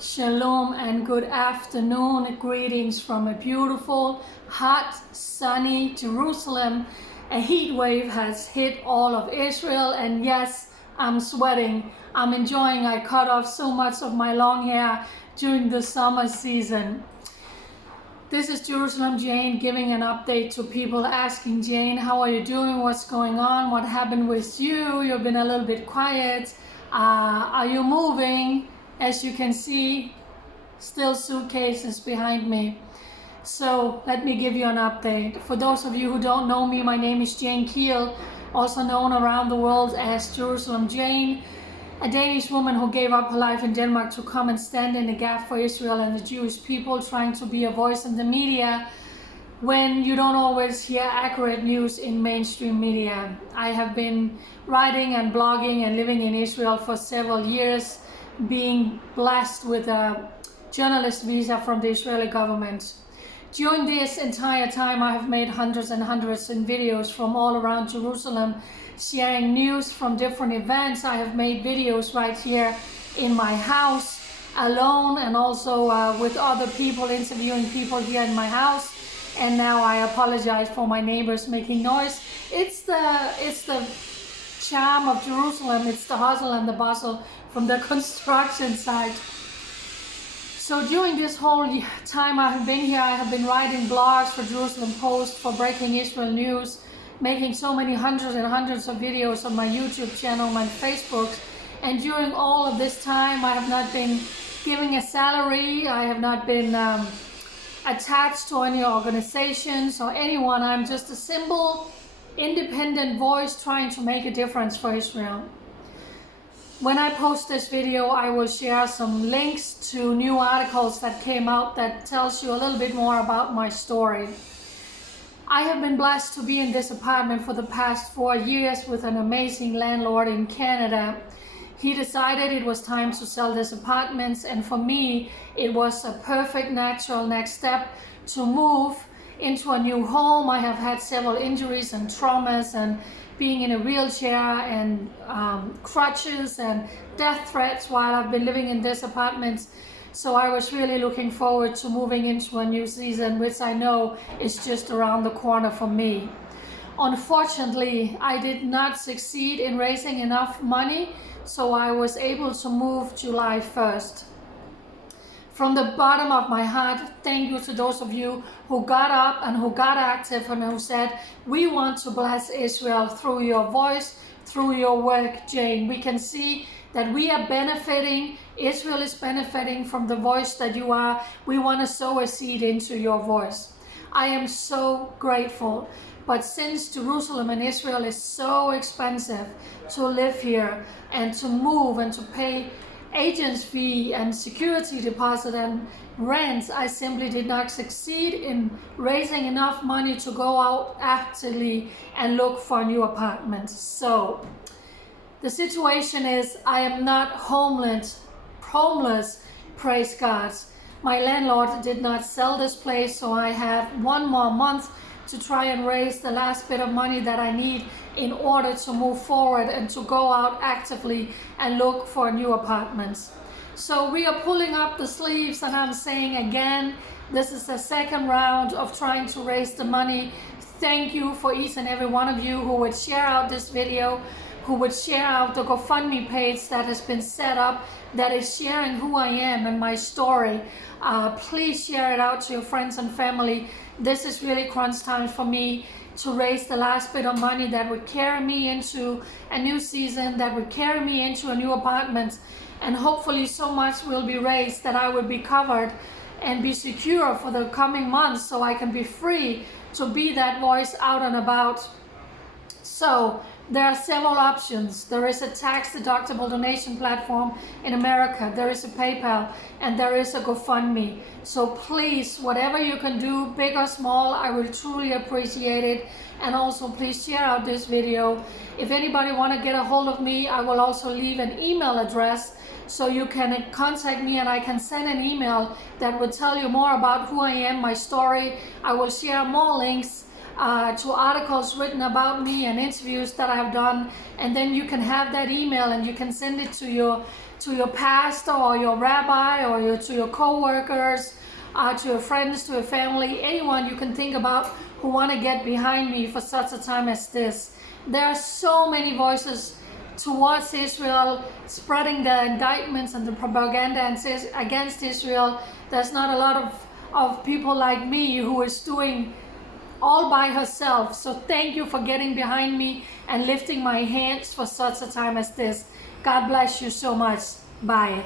Shalom and good afternoon. Greetings from a beautiful, hot, sunny Jerusalem. A heat wave has hit all of Israel, and yes, I'm sweating. I'm enjoying. I cut off so much of my long hair during the summer season. This is Jerusalem Jane giving an update to people asking, Jane, how are you doing? What's going on? What happened with you? You've been a little bit quiet. Are you moving? As you can see, still suitcases behind me. So let me give you an update. For those of you who don't know me, my name is Jane Kiel, also known around the world as Jerusalem Jane, a Danish woman who gave up her life in Denmark to come and stand in the gap for Israel and the Jewish people, trying to be a voice in the media when you don't always hear accurate news in mainstream media. I have been writing and blogging and living in Israel for several years, being blessed with a journalist visa from the Israeli government. During this entire time, I have made hundreds and hundreds of videos from all around Jerusalem, sharing news from different events. I have made videos right here in my house alone, and also with other people, interviewing people here in my house. And now I apologize for my neighbors making noise. It's the charm of Jerusalem. It's the hustle and the bustle from the construction site. So during this whole time I have been here, I have been writing blogs for Jerusalem Post, for Breaking Israel News, making so many hundreds and hundreds of videos on my YouTube channel, my Facebook. And during all of this time, I have not been giving a salary. I have not been attached to any organizations or anyone. I'm just a simple, independent voice trying to make a difference for Israel. When I post this video, I will share some links to new articles that came out that tells you a little bit more about my story. I have been blessed to be in this apartment for the past 4 years with an amazing landlord in Canada. He decided it was time to sell this apartment, and for me, it was a perfect natural next step to move into a new home. I have had several injuries and traumas, and being in a wheelchair and crutches and death threats while I've been living in this apartment. So I was really looking forward to moving into a new season, which I know is just around the corner for me. Unfortunately, I did not succeed in raising enough money, so I was able to move July 1st. From the bottom of my heart, thank you to those of you who got up and who got active and who said, we want to bless Israel through your voice, through your work, Jane. We can see that we are benefiting, Israel is benefiting from the voice that you are. We want to sow a seed into your voice. I am so grateful. But since Jerusalem and Israel is so expensive to live here and to move and to pay agent's fee and security deposit and rent, I simply did not succeed in raising enough money to go out actively and look for a new apartment. So the situation is, I am not homeless, praise God. My landlord did not sell this place, so I have 1 more month to try and raise the last bit of money that I need in order to move forward and to go out actively and look for new apartments. So we are pulling up the sleeves, and I'm saying again, this is the second round of trying to raise the money. Thank you for each and every one of you who would share out this video, who would share out the GoFundMe page that has been set up, that is sharing who I am and my story. Please share it out to your friends and family. This is really crunch time for me to raise the last bit of money that would carry me into a new season, that would carry me into a new apartment, and hopefully so much will be raised that I will be covered and be secure for the coming months, so I can be free to be that voice out and about. So there are several options. There is a tax-deductible donation platform in America, there is a PayPal, and there is a GoFundMe. So please, whatever you can do, big or small, I will truly appreciate it. And also please share out this video. If anybody want to get a hold of me, I will also leave an email address so you can contact me, and I can send an email that will tell you more about who I am, my story. I will share more links to articles written about me and interviews that I have done, and then you can have that email and you can send it to your pastor or your rabbi or to your co-workers, to your friends, to your family, anyone you can think about who want to get behind me for such a time as this. There are so many voices towards Israel, spreading the indictments and the propaganda against Israel. There's not a lot of people like me who is doing all by herself. So thank you for getting behind me and lifting my hands for such a time as this. God bless you so much. Bye.